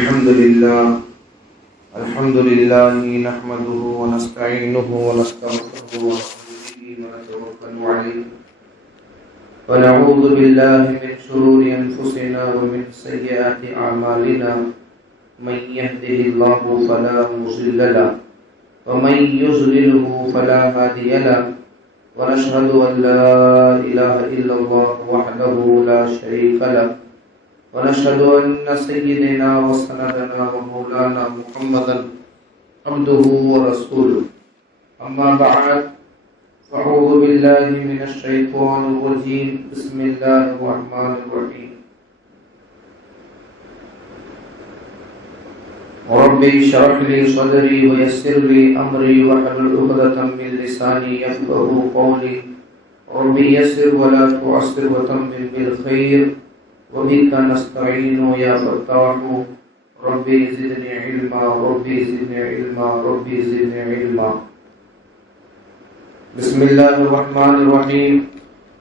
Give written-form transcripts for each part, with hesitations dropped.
الحمد لله نحمده ونستعينه ونستغفره ونتوكل عليه ونعوذ بالله من شرور أنفسنا ومن سيئات أعمالنا من يهده الله فلا مضل له ومن يضلله فلا هادي له ونشهد أن لا إله إلا الله وحده لا شريك له ونشهد أن سيدنا وسندنا ومولانا محمدا عبده ورسوله أما بعد فأعوذ بالله من الشيطان الرجيم بسم الله الرحمن الرحيم رب اشرح لي صدري ويسر لي أمري واحلل عقدة من لساني يفقهوا قولي رب يسر ولا تعسر وتمم بالخير وبك نستعين يا فتاح ربي زدني علما ربي زدني علما ربي زدني علما بسم الله الرحمن الرحيم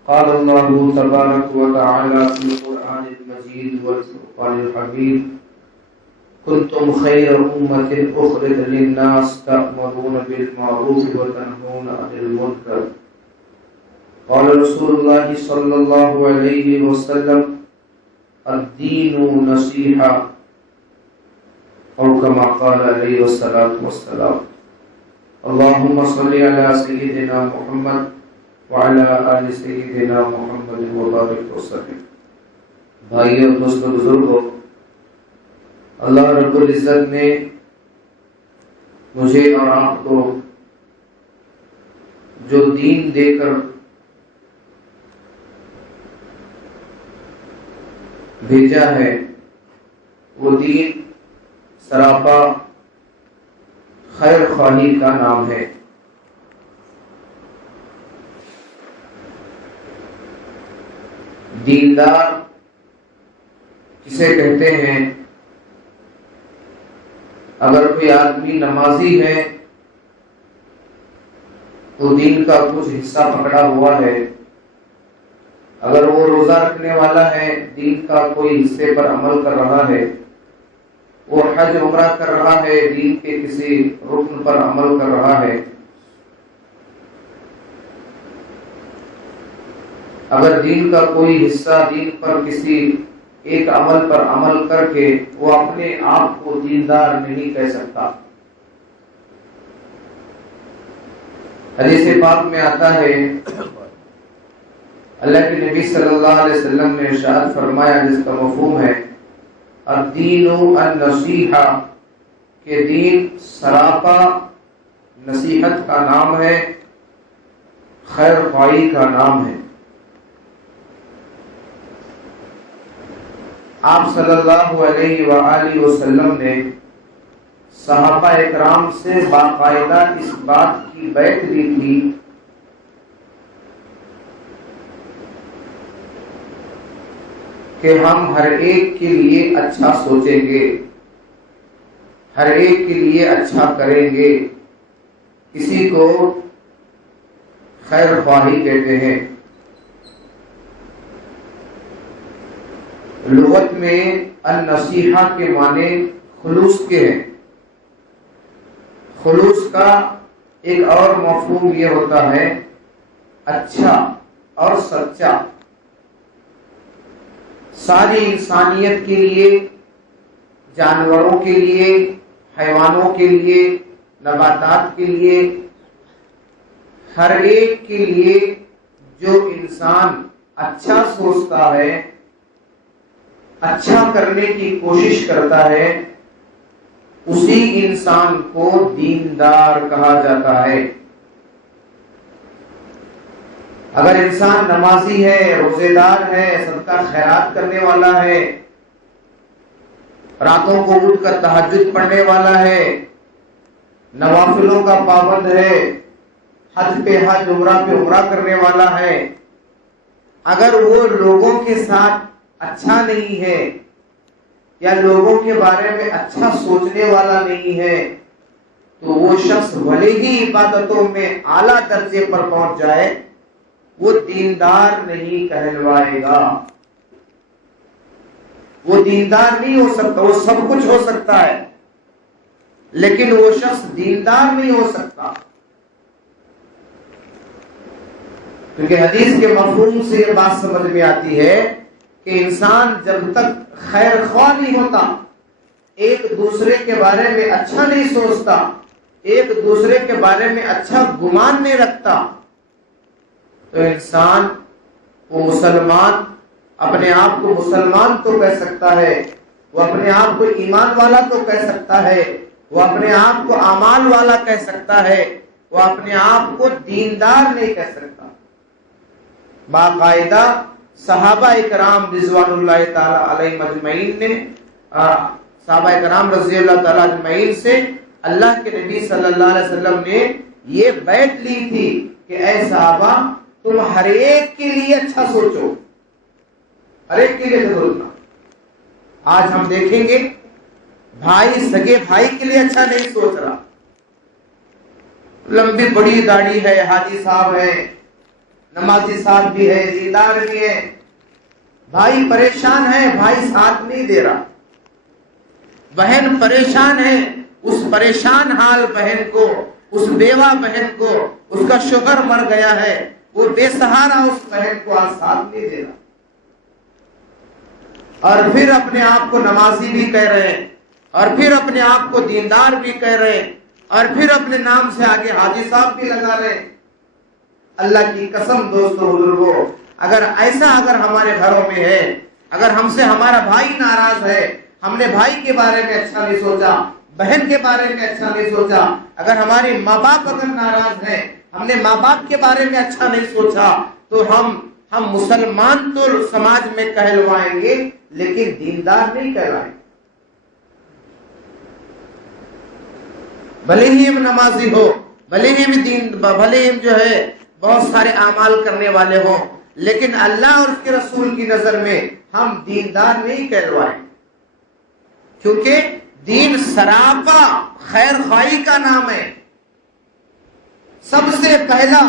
قال الله تبارك وتعالى في القرآن المجيد والفرقان الحميد كنتم خير أمة أخرجت للناس تأمرون بالمعروف وتنهون عن المنكر قال رسول الله صلى الله عليه وسلم الدين نصيحة أو كما قال عليه الصلاة والسلام اللهم صل على سيدنا محمد وعلى آل سيدنا محمد وبارك وسلم. بھائیو اور دوستو بزرگو، اللہ رب العزت نے مجھے اور آپ کو جو دین دے کر بھیجا ہے وہ دین سراپا خیر خواہی کا نام ہے. دیندار کسے کہتے ہیں؟ اگر کوئی آدمی نمازی ہے تو دین کا کچھ حصہ پکڑا ہوا ہے. اگر وہ روزہ رکھنے والا ہے دین کا کوئی حصے پر عمل کر رہا ہے. وہ حج عمرہ کر رہا ہے دین کے کسی رکن پر عمل کر رہا ہے. اگر دین کا کوئی حصہ دین پر کسی ایک عمل پر عمل کر کے وہ اپنے آپ کو دیندار نہیں کہہ سکتا. حدیث پاک میں آتا ہے، اللہ کے نبی صلی اللہ علیہ وسلم نے ارشاد فرمایا جس کا مفہوم ہے الدین النصیحہ، کہ دین سراپا نصیحت کا نام ہے، خیر خواہی کا نام ہے. آپ صلی اللہ علیہ وآلہ وسلم نے صحابہ اکرام سے باقاعدہ اس بات کی بیعت لی تھی کہ ہم ہر ایک کے لیے اچھا سوچیں گے، ہر ایک کے لیے اچھا کریں گے. اسی کو خیر خواہی کہتے ہیں. لغت میں النصیحہ کے معنی خلوص کے ہیں. خلوص کا ایک اور مفہوم یہ ہوتا ہے اچھا اور سچا. ساری انسانیت کے لیے، جانوروں کے لیے، حیوانوں کے لیے، نباتات کے لیے، ہر ایک کے لیے جو انسان اچھا سوچتا ہے، اچھا کرنے کی کوشش کرتا ہے، اسی انسان کو دیندار کہا جاتا ہے. اگر انسان نمازی ہے، روزے دار ہے، صدقہ خیرات کرنے والا ہے، راتوں کو اٹھ کر تہجد پڑھنے والا ہے، نوافلوں کا پابند ہے، حج پہ حج عمرہ پہ عمرہ کرنے والا ہے، اگر وہ لوگوں کے ساتھ اچھا نہیں ہے یا لوگوں کے بارے میں اچھا سوچنے والا نہیں ہے تو وہ شخص بھلے ہی عبادتوں میں اعلیٰ درجے پر پہنچ جائے وہ دیندار نہیں کہلوائے گا. وہ دیندار نہیں ہو سکتا. وہ سب کچھ ہو سکتا ہے لیکن وہ شخص دیندار نہیں ہو سکتا. کیونکہ حدیث کے مفہوم سے یہ بات سمجھ میں آتی ہے کہ انسان جب تک خیر خواہ نہیں ہوتا، ایک دوسرے کے بارے میں اچھا نہیں سوچتا، ایک دوسرے کے بارے میں اچھا گمان نہیں رکھتا، تو انسان وہ مسلمان اپنے آپ کو مسلمان تو کہہ سکتا ہے، وہ اپنے آپ کو ایمان والا تو کہہ سکتا ہے، وہ اپنے آپ کو اعمال والا کہہ سکتا ہے، وہ اپنے آپ کو دیندار نہیں کہہ سکتا. باقاعدہ صحابہ اکرام رضوان اللہ تعالی علیہ مجمعین نے صحابہ اکرام رضی اللہ تعالی اجمعین سے اللہ کے نبی صلی اللہ علیہ وسلم نے یہ بیعت لی تھی کہ اے صحابہ تم ہر ایک کے لیے اچھا سوچو، ہر ایک کے لیے سوچنا. آج ہم دیکھیں گے بھائی سگے بھائی کے لیے اچھا نہیں سوچ رہا. لمبی بڑی داڑھی ہے، حاجی صاحب ہے، نمازی صاحب بھی ہے، دیندار بھی ہے، بھائی پریشان ہے، بھائی ساتھ نہیں دے رہا. بہن پریشان ہے، اس پریشان حال بہن کو، اس بیوہ بہن کو، اس کا شوہر مر گیا ہے، وہ بے سہارا اس بہن کو آج ساتھ نہیں دے رہا. اور پھر اپنے آپ کو نمازی بھی کہہ رہے ہیں، اور پھر اپنے آپ کو دیندار بھی کہہ رہے ہیں، اور پھر اپنے نام سے آگے حاجی صاحب بھی لگا رہے ہیں. اللہ کی قسم دوستو بزرگو، اگر ہمارے گھروں میں ہے، اگر ہم سے ہمارا بھائی ناراض ہے، ہم نے بھائی کے بارے میں اچھا نہیں سوچا، بہن کے بارے میں اچھا نہیں سوچا، اگر ہماری ماں باپ اگر ناراض ہیں، ہم نے ماں باپ کے بارے میں اچھا نہیں سوچا، تو ہم مسلمان تو سماج میں کہلوائیں گے لیکن دیندار نہیں کہلائیں گے. بھلے ہی ہم نمازی ہو، بھلے ہی ہم جو ہے بہت سارے اعمال کرنے والے ہوں، لیکن اللہ اور اس کے رسول کی نظر میں ہم دیندار نہیں کہلوائیں. کیونکہ دین سراپا خیر خواہی کا نام ہے. سب سے پہلا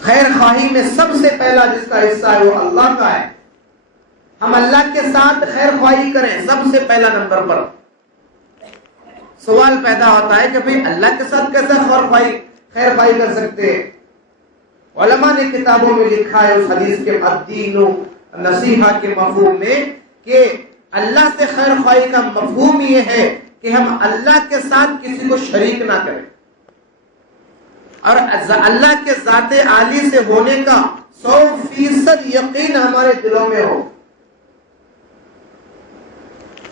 خیر خواہی میں سب سے پہلا جس کا حصہ ہے وہ اللہ کا ہے. ہم اللہ کے ساتھ خیر خواہی کریں سب سے پہلا نمبر پر. سوال پیدا ہوتا ہے کہ بھئی اللہ کے ساتھ کیسے خیر خواہی کر سکتے ہیں؟ علماء نے کتابوں میں لکھا ہے اس حدیث کے الدین نصیحہ کے مفہوم میں کہ اللہ سے خیر خواہی کا مفہوم یہ ہے کہ ہم اللہ کے ساتھ کسی کو شریک نہ کریں، اور اللہ کے ذات عالی سے ہونے کا 100% یقین ہمارے دلوں میں ہو.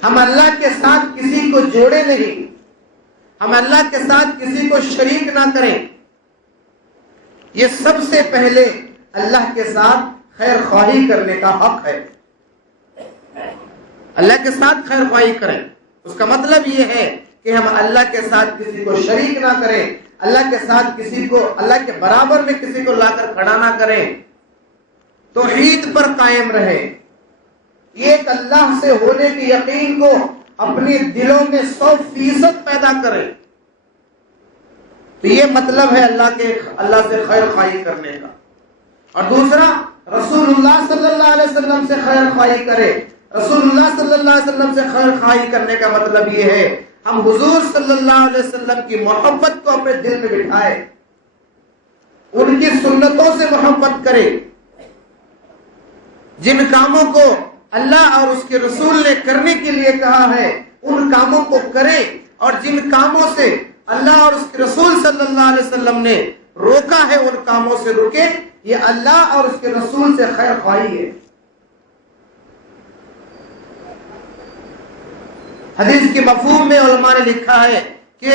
ہم اللہ کے ساتھ کسی کو جوڑے نہیں، ہم اللہ کے ساتھ کسی کو شریک نہ کریں. یہ سب سے پہلے اللہ کے ساتھ خیر خواہی کرنے کا حق ہے. اللہ کے ساتھ خیر خواہی کریں، اس کا مطلب یہ ہے کہ ہم اللہ کے ساتھ کسی کو شریک نہ کریں، اللہ کے ساتھ کسی کو اللہ کے برابر میں کسی کو لا کر کھڑا نہ کریں، توحید پر قائم رہیں. ایک اللہ سے ہونے کے یقین کو اپنے دلوں میں 100% پیدا کریں. تو یہ مطلب ہے اللہ سے خیر خواہی کرنے کا. اور دوسرا رسول اللہ صلی اللہ علیہ وسلم سے خیر خواہی کرے. رسول اللہ صلی اللہ علیہ وسلم سے خیر خواہی کرنے کا مطلب یہ ہے ہم حضور صلی اللہ علیہ وسلم کی محبت کو اپنے دل میں بٹھائے، ان کی سنتوں سے محبت کرے. جن کاموں کو اللہ اور اس کے رسول نے کرنے کے لیے کہا ہے ان کاموں کو کریں، اور جن کاموں سے اللہ اور اس کے رسول صلی اللہ علیہ وسلم نے روکا ہے ان کاموں سے رکے. یہ اللہ اور اس کے رسول سے خیر خواہی ہے. حدیث کے مفہوم میں علماء نے لکھا ہے کہ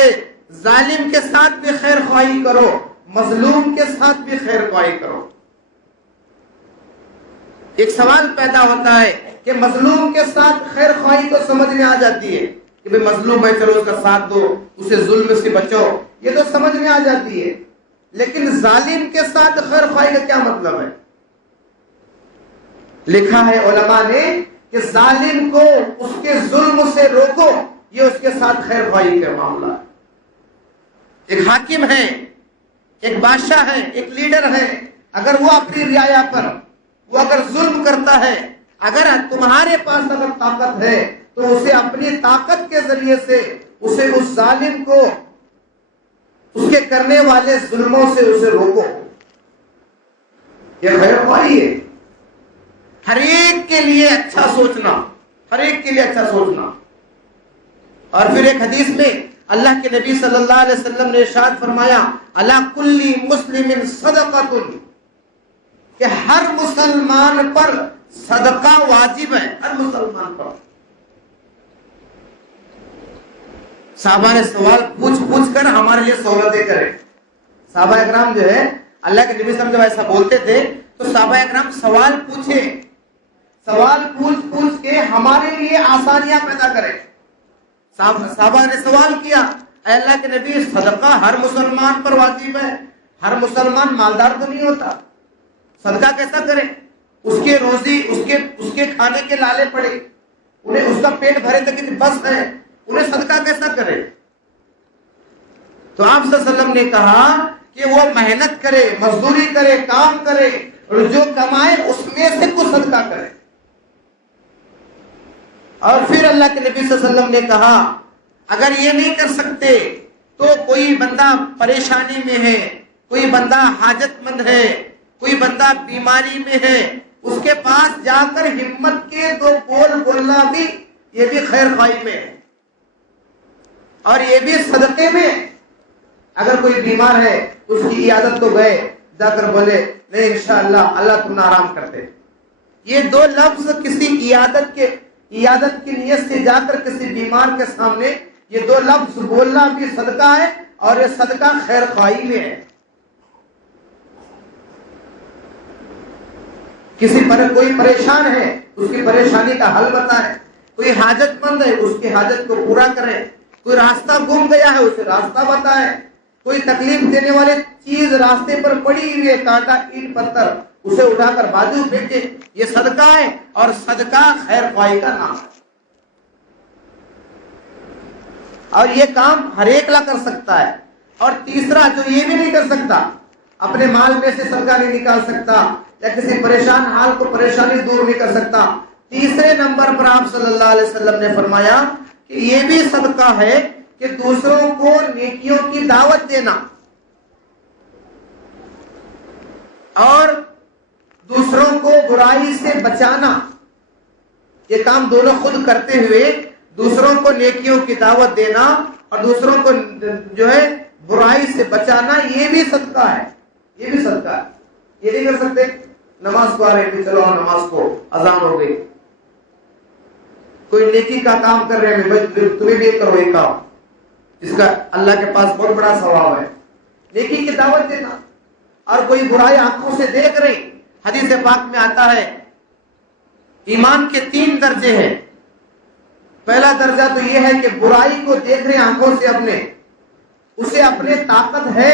ظالم کے ساتھ بھی خیر خواہی کرو، مظلوم کے ساتھ بھی خیر خواہی کرو. ایک سوال پیدا ہوتا ہے کہ مظلوم کے ساتھ خیر خواہی تو سمجھ میں آ جاتی ہے کہ بھئی مظلوم ہے چلو اس کا ساتھ دو، اسے ظلم سے بچو، یہ تو سمجھ میں آ جاتی ہے. لیکن ظالم کے ساتھ خیر خواہی کا کیا مطلب ہے؟ لکھا ہے علماء نے کہ ظالم کو اس کے ظلم سے روکو، یہ اس کے ساتھ خیر خواہی کا معاملہ ہے. ایک حاکم ہے، ایک بادشاہ ہے، ایک لیڈر ہے، اگر وہ اپنی رعایا پر وہ اگر ظلم کرتا ہے، اگر تمہارے پاس اگر طاقت ہے تو اسے اپنی طاقت کے ذریعے سے اسے اس ظالم کو اس کے کرنے والے ظلموں سے اسے روکو. یہ خیر خواہی ہے. ہر ایک کے لیے اچھا سوچنا، ہر ایک کے لیے اچھا سوچنا. اور پھر ایک حدیث میں اللہ کے نبی صلی اللہ علیہ وسلم نے ارشاد فرمایا علی کل مسلم صدقۃ، کہ ہر مسلمان پر صدقہ واجب ہے، ہر مسلمان پر. صحابہ نے سوال پوچھ کر ہمارے لیے سہولتیں کرے. صحابہ اکرام جو ہے اللہ کے نبی صلی اللہ علیہ وسلم جب ایسا بولتے تھے تو صحابہ اکرام سوال پوچھ کے ہمارے لیے آسانیاں پیدا کرے. صحابہ نے سوال کیا اے اللہ کے نبی، صدقہ ہر مسلمان پر واجب ہے، ہر مسلمان مالدار تو نہیں ہوتا، صدقہ کیسا کرے؟ اس کے روزی اس کے کھانے کے لالے پڑے، انہیں اس کا پیٹ بھرے تک بس ہے، انہیں صدقہ کیسا کرے؟ تو آپ صلی اللہ علیہ وسلم نے کہا کہ وہ محنت کرے، مزدوری کرے، کام کرے، اور جو کمائے اس میں سے کچھ صدقہ کرے. اور پھر اللہ کے نبی صلی اللہ علیہ وسلم نے کہا اگر یہ نہیں کر سکتے تو کوئی بندہ پریشانی میں ہے، کوئی بندہ حاجت مند ہے، کوئی بندہ بیماری میں ہے، اس کے پاس جا کر ہمت کے دو بول بولنا بھی، یہ بھی خیر خواہی میں ہے اور یہ بھی صدقے میں. اگر کوئی بیمار ہے اس کی عیادت تو گئے، جا کر بولے نہیں انشاءاللہ اللہ تم آرام کرتے. یہ دو لفظ کسی عیادت کی نیت سے جا کر کسی بیمار کے سامنے یہ دو لفظ بولنا بھی صدقہ ہے اور یہ صدقہ خیر خواہی میں ہے. کوئی پریشان ہے اس کی پریشانی کا حل بتائے، کوئی حاجت مند ہے اس کی حاجت کو پورا کرے، کوئی راستہ گم گیا ہے اسے راستہ بتائے، کوئی تکلیف دینے والی چیز راستے پر پڑی ہوئی ہے، کانٹا اینٹ پتھر، اسے اٹھا کر بازو پھینکے، یہ صدقہ ہے اور صدقہ خیر خواہی کا نام ہے. اور یہ کام ہر ایک لا کر سکتا ہے. اور تیسرا جو یہ بھی نہیں کر سکتا، اپنے مال میں سے صدقہ نہیں نکال سکتا یا کسی پریشان حال کو پریشانی دور نہیں کر سکتا، تیسرے نمبر پر آپ صلی اللہ علیہ وسلم نے فرمایا کہ یہ بھی صدقہ ہے کہ دوسروں کو نیکیوں کی دعوت دینا اور دوسروں کو برائی سے بچانا. یہ کام دونوں خود کرتے ہوئے دوسروں کو نیکیوں کی دعوت دینا اور دوسروں کو جو ہے برائی سے بچانا، یہ بھی صدقہ ہے. یہ بھی صدقہ ہے. یہ نہیں کر سکتے نماز کو آ رہے تھے چلو نماز کو اذان ہو گئی، کوئی نیکی کا کام کر رہے ہیں تمہیں بھی کرو یہ کام جس کا اللہ کے پاس بہت بڑا ثواب ہے، نیکی کی دعوت دینا. اور کوئی برائی آنکھوں سے دیکھ رہی، حدیث پاک میں آتا ہے ایمان کے 3 درجے ہیں. پہلا درجہ تو یہ ہے کہ برائی کو دیکھ رہے آنکھوں سے، اسے اپنے طاقت ہے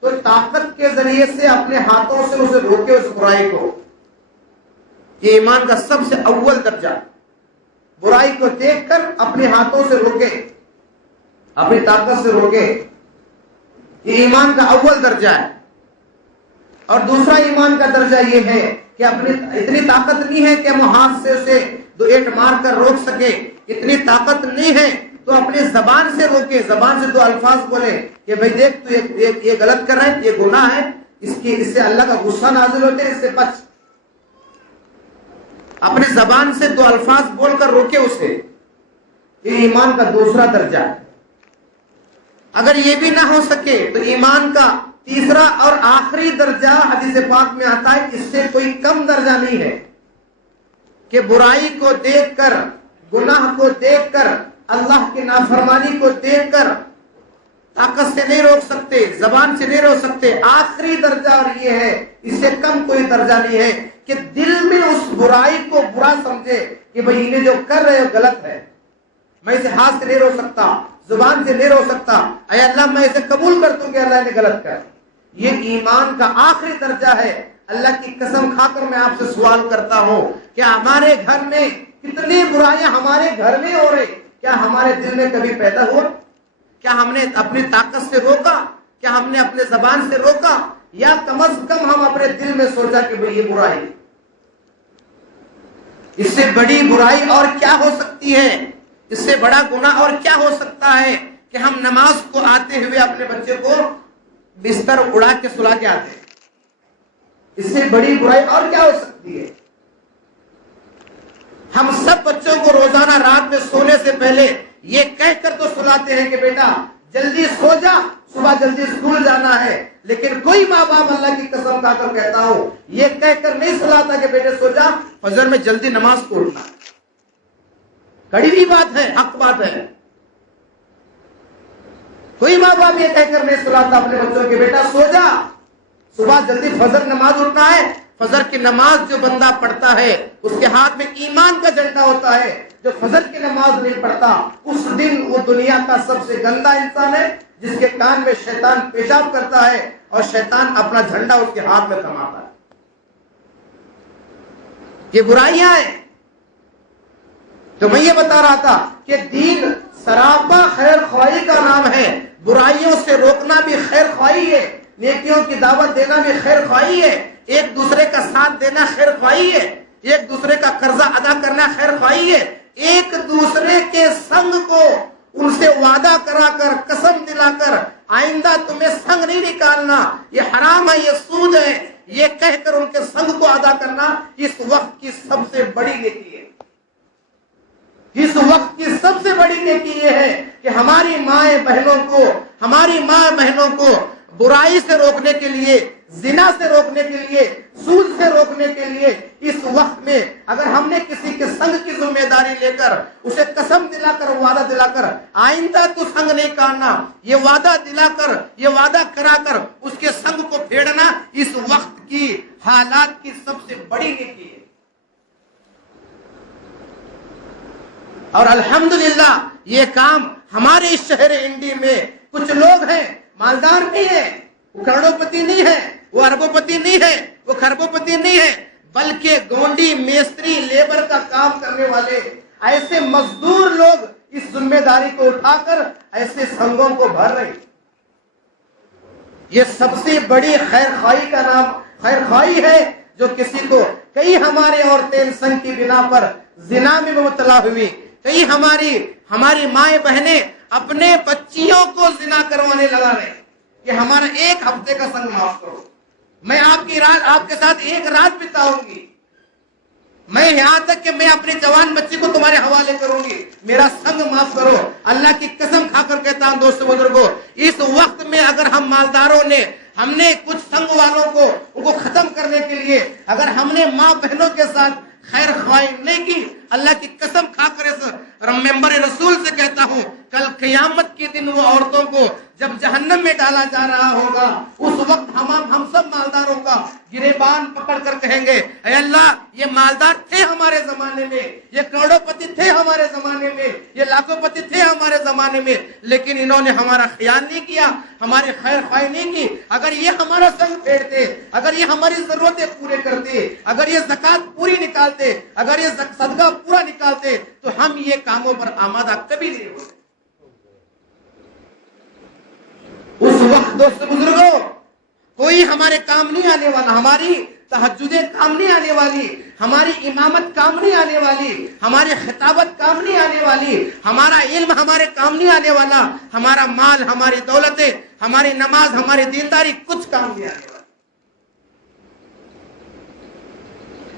تو طاقت کے ذریعے سے اپنے ہاتھوں سے اسے روکے اس برائی کو. یہ ایمان کا سب سے اول درجہ، برائی کو دیکھ کر اپنے ہاتھوں سے روکے، اپنی طاقت سے روکے. یہ ایمان کا اول درجہ ہے. اور دوسرا ایمان کا درجہ یہ ہے کہ اپنی اتنی طاقت نہیں ہے کہ ہم ہاتھ سے اسے دو ایٹ مار کر روک سکے، اتنی طاقت نہیں ہے تو اپنی زبان سے روکے، زبان سے 2 الفاظ بولے کہ بھئی دیکھ تو یہ غلط کر رہا ہے، یہ گناہ ہے، اس سے اللہ کا غصہ نازل ہوتے ہیں، اس سے بچ. اپنی زبان سے 2 الفاظ بول کر روکے اسے. یہ ایمان کا دوسرا درجہ ہے. اگر یہ بھی نہ ہو سکے تو ایمان کا تیسرا اور آخری درجہ حدیث پاک میں آتا ہے، اس سے کوئی کم درجہ نہیں ہے کہ برائی کو دیکھ کر، گناہ کو دیکھ کر، اللہ کی نافرمانی کو دیکھ کر طاقت سے نہیں روک سکتے، زبان سے نہیں روک سکتے. آخری درجہ اور یہ ہے، اس سے کم کوئی درجہ نہیں ہے کہ دل میں اس برائی کو برا سمجھے کہ بھئی انہیں جو کر رہے ہو غلط ہے، میں اسے ہاتھ سے نہیں روک سکتا، زبان سے نہیں روک سکتا، اے اللہ میں اسے قبول کرتا ہوں کہ اللہ نے غلط کر. یہ ایمان کا آخری درجہ ہے. اللہ کی قسم کھا کر میں آپ سے سوال کرتا ہوں کہ ہمارے گھر میں کتنی برائیاں ہمارے گھر میں ہو رہی، کیا ہمارے دل میں کبھی پیدا ہوا؟ کیا ہم نے اپنی طاقت سے روکا؟ کیا ہم نے اپنے زبان سے روکا؟ یا کم از کم ہم اپنے دل میں سوچا کہ بھئی یہ برائی، اس سے بڑی برائی اور کیا ہو سکتی ہے؟ اس سے بڑا گناہ اور کیا ہو سکتا ہے کہ ہم نماز کو آتے ہوئے اپنے بچے کو بستر اڑا کے سلا کے آتے ہیں؟ اس سے بڑی برائی اور کیا ہو سکتی ہے؟ ہم سب بچوں کو روزانہ رات میں سونے سے پہلے یہ کہہ کر تو سلاتے ہیں کہ بیٹا جلدی سو جا، صبح جلدی اسکول جانا ہے، لیکن کوئی ماں باپ اللہ کی قسم کھا کر کہتا ہو یہ کہہ کر نہیں سلاتا کہ بیٹے سو جا، فجر میں جلدی نماز کو اٹھنا۔ کڑوی بات ہے، حق بات ہے۔ کوئی ماں باپ یہ کہہ کر نہیں سلاتا اپنے بچوں کے بیٹا سو جا، صبح جلدی فجر نماز اٹھنا ہے۔ فجر کی نماز جو بندہ پڑھتا ہے اس کے ہاتھ میں ایمان کا جھنڈا ہوتا ہے۔ جو فجر کی نماز نہیں پڑھتا اس دن وہ دنیا کا سب سے گندا انسان ہے، جس کے کان میں شیطان پیشاب کرتا ہے اور شیطان اپنا جھنڈا اس کے ہاتھ میں تھماتا ہے۔ یہ برائیاں ہیں۔ تو میں یہ بتا رہا تھا کہ دین سراپا خیر خواہی کا نام ہے۔ برائیوں سے روکنا بھی خیر خواہی ہے، نیکیوں کی دعوت دینا بھی خیر خواہی ہے، ایک دوسرے کا ساتھ دینا خیر خواہی ہے، ایک دوسرے کا قرضہ ادا کرنا خیر خواہی ہے، ایک دوسرے کے سنگ کو ان سے وعدہ کرا کر قسم دلا کر آئندہ تمہیں سنگ نہیں نکالنا، یہ حرام ہے، یہ سود ہے، یہ کہہ کر ان کے سنگ کو ادا کرنا اس وقت کی سب سے بڑی نیکی ہے۔ اس وقت کی سب سے بڑی نیکی یہ ہے کہ ہماری ماں بہنوں کو برائی سے روکنے کے لیے، زنا سے روکنے کے لیے، سود سے روکنے کے لیے اس وقت میں اگر ہم نے کسی کے سنگ کی ذمہ داری لے کر اسے قسم دلا کر وعدہ دلا کر آئندہ تو سنگ نہیں کاٹنا، یہ وعدہ دلا کر یہ وعدہ کرا کر اس کے سنگ کو پھیڑنا اس وقت کی حالات کی سب سے بڑی نیکی ہے۔ اور الحمدللہ یہ کام ہمارے اس شہر انڈی میں کچھ لوگ ہیں، مالدار نہیں ہے، وہ کروڑوں پتی نہیں ہے، وہ اربوں پتی نہیں ہے، وہ خربوں پتی نہیں ہے، بلکہ گونڈی میستری لیبر کا کام کرنے والے ایسے مزدور لوگ اس ذمہ داری کو اٹھا کر ایسے سنگوں کو بھر رہے۔ یہ سب سے بڑی خیر خواہی کا نام خیر خواہی ہے جو کسی کو، کئی ہماری عورتیں سنگ کی بنا پر زنا میں مبتلا ہوئی، کئی ہماری مائیں بہنیں اپنے بچیوں کو زنا کروانے لگا رہے کہ ہمارا ایک ہفتے کا سنگ معاف کرو، میں آپ کے ساتھ ایک رات بتاؤں گی، میں یہاں تک کہ میں اپنی جوان بچی کو تمہارے حوالے کروں گی، میرا سنگ معاف کرو۔ اللہ کی قسم کھا کر کہتا ہوں دوستو بزرگوں، اس وقت میں اگر ہم مالداروں نے ہم نے کچھ سنگ والوں کو ان کو ختم کرنے کے لیے اگر ہم نے ماں بہنوں کے ساتھ خیر خواہی نہیں کی، اللہ کی قسم کھا کر اس ممبر رسول سے کہتا ہوں کل قیامت کے دن وہ عورتوں کو جب جہنم میں ڈالا جا رہا ہوگا اس وقت ہم سب مالداروں کا گریبان پکڑ کر کہیں گے اے اللہ یہ مالدار تھے ہمارے زمانے میں، یہ کروڑوں پتی تھے ہمارے زمانے میں، یہ لاکھوں پتی تھے ہمارے زمانے میں، لیکن انہوں نے ہمارا خیال نہیں کیا، ہماری خیر خواہی نہیں کی۔ اگر یہ ہمارا سنگ پھیرتے، اگر یہ ہماری ضرورتیں پورے کرتے، اگر یہ زکات پوری نکالتے، اگر یہ صدقہ پورا نکالتے تو ہم یہ کاموں پر آمادہ کبھی نہیں ہوتے۔ اس وقت دوست بزرگوں کوئی ہمارے کام نہیں آنے والا، ہماری تہجدیں کام نہیں آنے والی، ہماری امامت کام نہیں آنے والی، ہماری خطابت کام نہیں آنے والی، ہمارا علم ہمارے کام نہیں آنے والا، ہمارا مال، ہماری دولتیں، ہماری نماز، ہماری دینداری کچھ کام نہیں آنے والا۔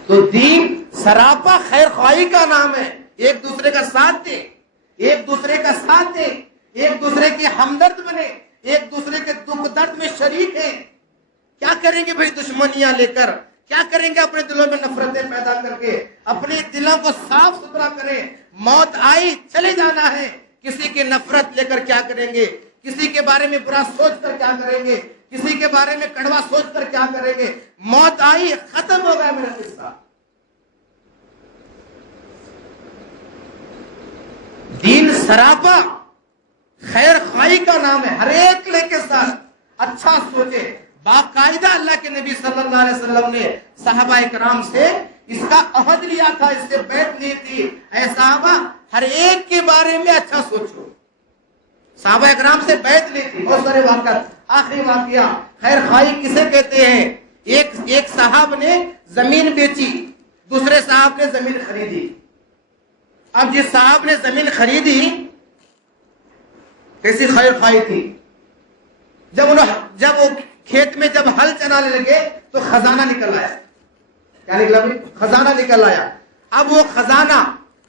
تو دین سراپا خیر خواہی کا نام ہے، ایک دوسرے کا ساتھ دے، ایک دوسرے کا ساتھ دے، ایک دوسرے کی ہمدرد بنے، ایک دوسرے کے دکھ درد میں شریک ہیں۔ کیا کریں گے بھائی دشمنیاں لے کر، کیا کریں گے اپنے دلوں میں نفرتیں پیدا کر کے، اپنے دلوں کو صاف ستھرا کریں۔ موت آئی چلے جانا ہے، کسی کی نفرت لے کر کیا کریں گے، کسی کے بارے میں برا سوچ کر کیا کریں گے، کسی کے بارے میں کڑوا سوچ کر کیا کریں گے۔ موت آئی ختم ہو گیا میرا قصہ۔ دین سراپا خیر خواہی کا نام ہے، ہر ایک لے کے ساتھ اچھا سوچے۔ باقاعدہ اللہ کے نبی صلی اللہ علیہ وسلم نے صحابہ کرام سے اس کا عہد لیا تھا، اس سے بیعت لی تھی، اے صحابہ ہر ایک کے بارے میں اچھا سوچو۔ صحابہ کرام سے بیعت لی تھی، بہت سارے واقعات۔ آخری واقعہ خیر خواہی کسے کہتے ہیں؟ ایک صاحب نے زمین بیچی، دوسرے صاحب نے زمین خریدی. اب جس صاحب نے زمین خریدی کیسی خیر خواہی تھی. جب وہ کھیت میں جب ہل چلانے لگے تو خزانہ نکل آیا. کیا نکلا بھائی؟ خزانہ نکل آیا. اب وہ خزانہ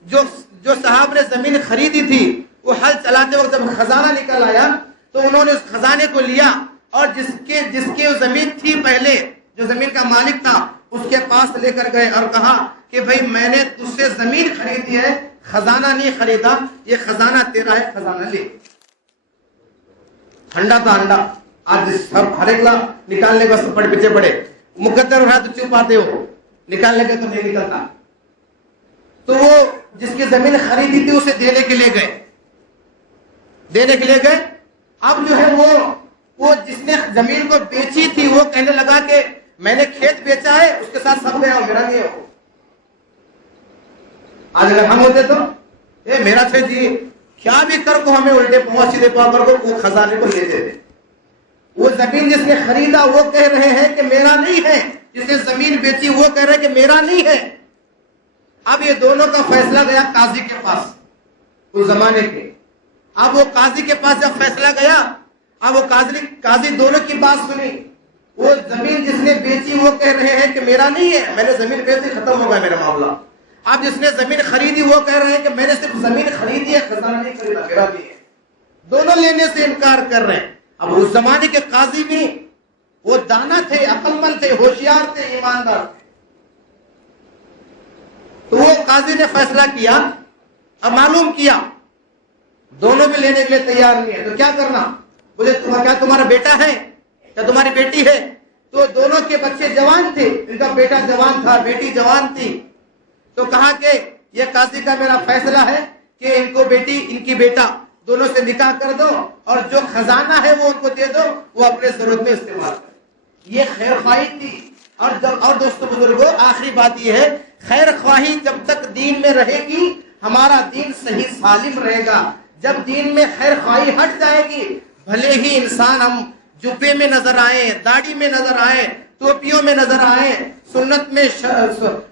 جو صاحب نے زمین خریدی تھی وہ ہل چلاتے وقت جب خزانہ نکل آیا تو انہوں نے اس خزانے کو لیا اور جس کی وہ زمین تھی پہلے, جو زمین کا مالک تھا, اس کے پاس لے کر گئے اور کہا کہ بھائی میں نے تجھ سے زمین خریدی ہے, خزانہ نہیں خریدا, یہ خزانہ تیرا ہے, خزانہ لے. ٹھنڈا تھا انڈا. آج سب ہر ایک نکالنے بس پڑے پیچھے پڑے, مقدر رہا تو چپ آتے ہو, نکالنے کا تو نہیں نکلتا. تو وہ جس کی زمین خریدی تھی اسے دینے کے لیے گئے. اب جو ہے وہ جس نے زمین کو بیچی تھی وہ کہنے لگا کہ میں نے کھیت بیچا ہے, اس کے ساتھ سب گیا, میرا نہیں ہو. آج اگر ہم ہوتے تو میرا سے جی کیا بھی کر کو ہمیں الٹے پاؤں سیدھے پاؤں کر کو وہ خزانے کو لیتے تھے. وہ زمین جس نے خریدا وہ کہہ رہے ہیں کہ میرا نہیں ہے, جس نے زمین بیچی وہ کہہ رہے ہیں کہ میرا نہیں ہے. اب یہ دونوں کا فیصلہ گیا قاضی کے پاس اس زمانے کے. اب وہ قاضی کے پاس جب فیصلہ گیا, اب وہ قاضی دونوں کی بات سنی. وہ زمین جس نے بیچی وہ کہہ رہے ہیں کہ میرا نہیں ہے, میں نے زمین بیچی, ختم ہو گیا میرا معاملہ. اب جس نے زمین خریدی وہ کہہ رہے ہیں کہ میں نے صرف زمین خریدی ہے, خزانہ نہیں خریدا, میرا بھی ہے. دونوں لینے سے انکار کر رہے ہیں. اب اس زمانے کے قاضی بھی وہ دانا تھے, عقل مند تھے, ہوشیار تھے, ایماندار تھے. تو وہ قاضی نے فیصلہ کیا. اب معلوم کیا دونوں بھی لینے کے لیے تیار نہیں ہے, تو کیا کرنا؟ بولے کیا تمہارا بیٹا ہے, کیا تمہاری بیٹی ہے؟ تو دونوں کے بچے جوان تھے, ان کا بیٹا جوان تھا, بیٹی جوان تھی. تو کہا کہ یہ قاضی کا میرا فیصلہ ہے کہ ان کو بیٹی ان کی بیٹا دونوں سے نکاح کر دو اور جو خزانہ ہے وہ ان کو دے دو, وہ اپنے ضرورت میں استعمال کریں. یہ خیر خواہی تھی. اور دوستو بزرگوں, آخری بات یہ ہے, خیر خواہی جب تک دین میں رہے گی ہمارا دین صحیح سالم رہے گا. جب دین میں خیر خواہی ہٹ جائے گی, بھلے ہی انسان ہم جبے میں نظر آئے, داڑھی میں نظر آئے, ٹوپیوں میں نظر آئے, سنت میں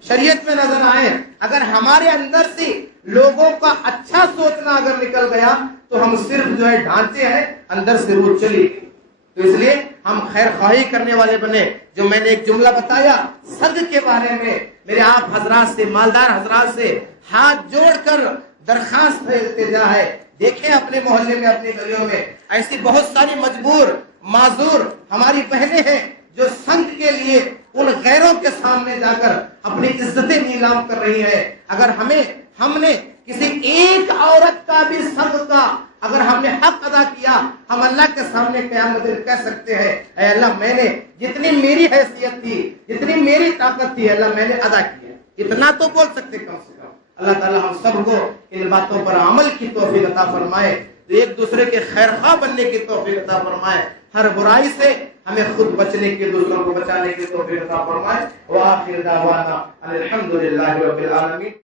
شریعت میں نظر آئے, اگر ہمارے اندر سے لوگوں کا اچھا سوچنا اگر نکل گیا تو ہم صرف جو ہے ڈھانچے ہیں, اندر سے روح چلی گئی. تو اس لیے ہم خیر خواہی کرنے والے بنے. جو میں نے ایک جملہ بتایا صدقے کے بارے میں, میرے آپ حضرات سے, مالدار حضرات سے ہاتھ جوڑ کر درخواست التجا ہے, دیکھیں اپنے محلے میں, اپنی گلیوں میں ایسی بہت ساری مجبور معذور ہماری بہنیں ہیں جو سنگ کے لیے ان غیروں کے سامنے جا کر اپنی عزتیں نیلام کر رہی ہے. اگر ہم نے کسی ایک عورت کا بھی سنگ کا اگر ہم نے حق ادا کیا, ہم اللہ کے سامنے قیامت دن کہہ سکتے ہیں اے اللہ میں نے جتنی میری حیثیت تھی, جتنی میری طاقت تھی, اللہ میں نے ادا کیا. اتنا تو بول سکتے کم سے کم. اللہ تعالی ہم سب کو ان باتوں پر عمل کی توفیق عطا فرمائے, ایک دوسرے کے خیر خواہ بننے کی توفیق عطا فرمائے, ہر برائی سے ہمیں خود بچنے کی, دوسروں کو بچانے کی توفیق عطا فرمائے. وآخر دعوانا الحمدللہ رب العالمین.